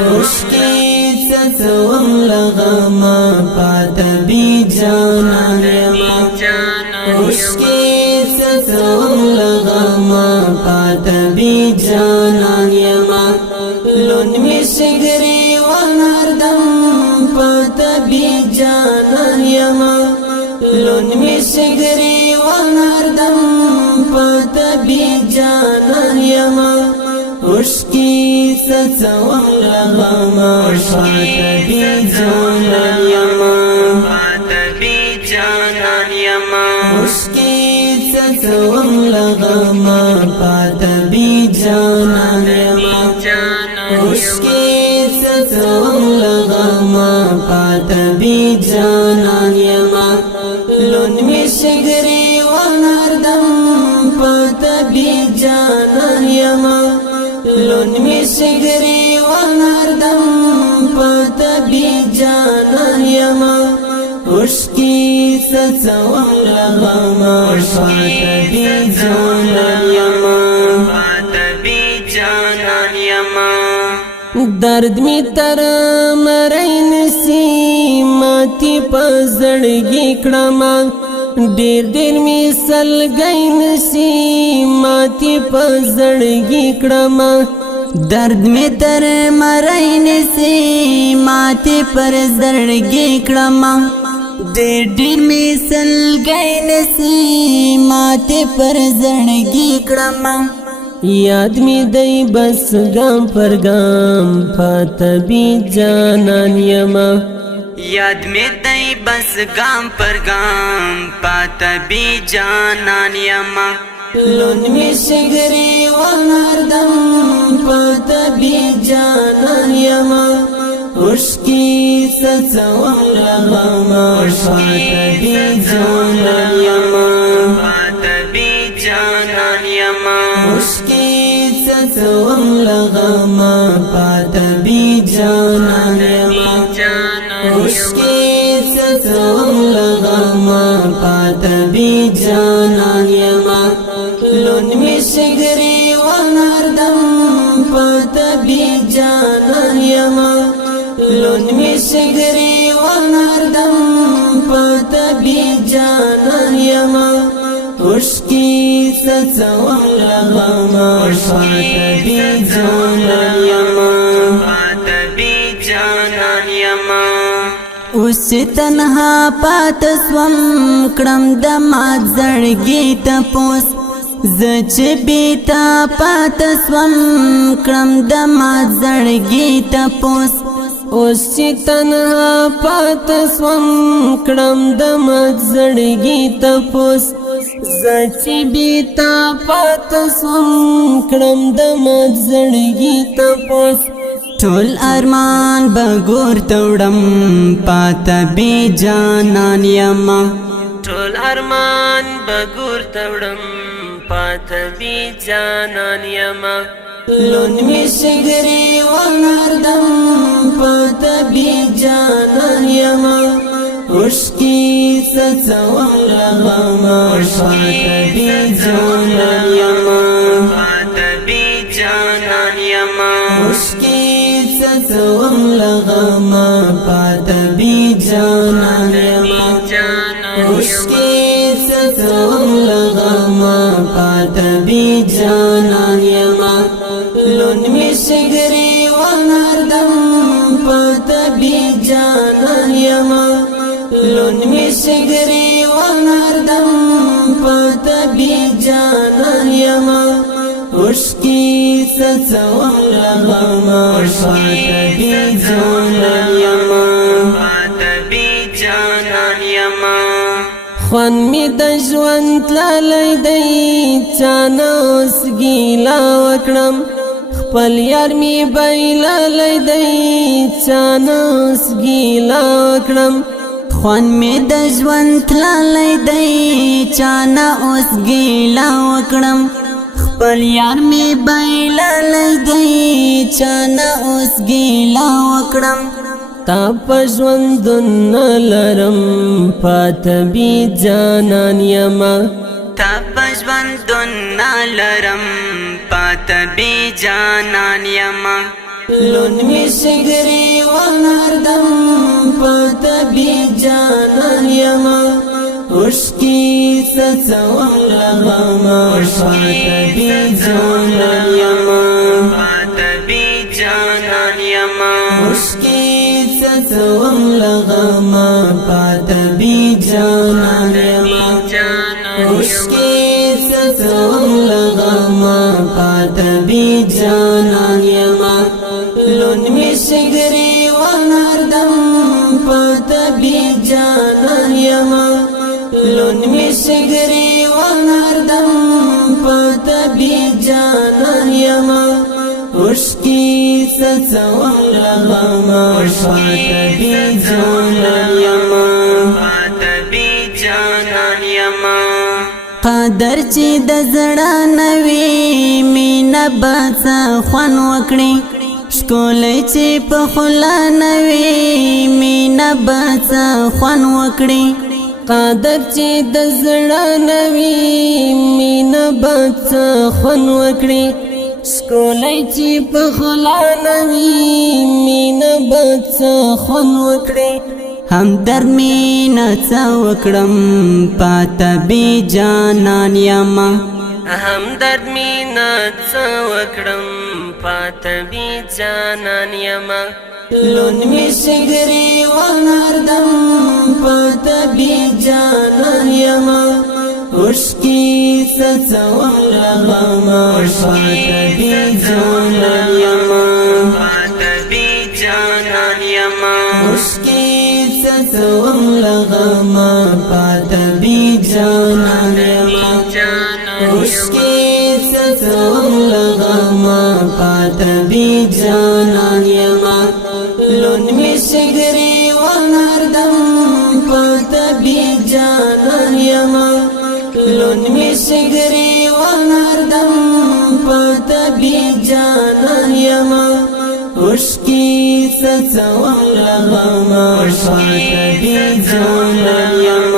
उसकी चचवम लगमा पातबी जाना यमा उसकी चचवम लगमा पातबी जाना यमा लुन मिसगरी वनर्दम पातबी जाना यमा लुन मिसगरी वनर्दम पातबी जाना यमा उसकी सचवम लगमा पातबी जाना यमा उसकी सचवम लगमा पातबी जाना यमा उसकी सचवम लगमा पातबी जाना यमा लुन मिसगरी वनर्दम पातबी जाना यमा लुन मिसगरी वनर्दम पातबी जाना यमा उसकी सचवम लगमा पातबी जाना यमा दर्द में तर मरैन सी माती पजड़गी क्रमा देर देर में सल गईन सी माती पजड़गी क्रमा दर्द में तर मरैन सी माथे पर जड़गी क्रमा देर देर में सल गईन सी माथे पर जड़गी क्रमा याद में दई बस गाम पर गाम पातबी जाना यमा याद में दई बस गाम पर गाम पातबी जाना यमा लुन मिसगरी वनर्दम पातबी जाना यमा उसकी सचवम लगमा पातबी जाना यमा उसकी सचवम लगमा पातबी जाना यमा उसकी सचवम लगमा पातबी जाना यमा लुन मिसगरी वनर्दम पातबी जाना यमा लुन मिसगरी वनर्दम पातबी जाना यमा उसकी सचवम लगमा पातबी जाना यमा उस तन्हा पातस्वम क्रम दमाद जड़गी तपोस जच बीता पातस्वम क्रम दमाद जड़गी तपोस उस तन्हा पातस्वम क्रम दमाद जड़गी तपोस जच बीता पातस्वम क्रम दमाद जड़गी तपोस ठोल अरमान बगोर तोड़म पातबी जाना यमा ठोल अरमान बगोर तोड़म पातबी जाना यमा लुन मिसगरी वनर्दम पातबी जाना यमा उसकी सचवम लगमा पातबी जाना यमा उसकी सचवम लगमा पातबी जाना यमा उसकी सचवम लगमा पातबी जाना यमा लुन मिसगरी वनर्दम पातबी जाना यमा लुन मिसगरी वनर्दम पातबी जाना यमा उसकी सचवम लगमा पातबी जाना यमा ख्वान में दजवंत लालई दई चाना उस गीला वक्रम खपल यार में बैला लई दई चाना उस गीला वक्रम ख्वान में दजवंत लालई दई चाना उस गीला वक्रम खपल यार में बैला लई दई चाना उस गीला वक्रम तापज्वंदुन लरम पातबी जाना यमा तापज्वंदुन تمدن نالرم پات بی جانان یما لون می شگری ونردم پات بی جانان یما عشقی سچوم لغما پات بی جانان یما پات بی جانان یما عشقی سچوم لغما پات بی جانان یما عشقی سچوم لغما پات بی جانان یما لون می شگری ونردم پات بی جانان یما لون می شگری ونردم پات بی جانان یما عشقی سچوم لغما پات بی جانان یما پات بی جانان یما قدر چې د زړه نوي مینا باڅه خوان وکړي شکولې چې په خلا نوي مینا باڅه خوان وکړي قدر چې د زړه نوي مینا باڅه خوان وکړي شکولې چې په خلا نوي مینا باڅه خوان وکړي همدرد می نڅا وکړم پاته بی جانان یما همدرد می نڅا وکړم پاته بی جانان یما لون می شگری ونردم پاته بی جانان یما عشقی سچوم لغما پاته بی جانان یما پات بی جانان یما عشقی سچوم لغما پات بی جانان یما عشقی سچوم لغما پات بی جانان یما لون می شگری ونردم پات بی جانان یما لون می شگری ونردم پات بی جانان یما عشقی سچوم لغما پات بی جانان یما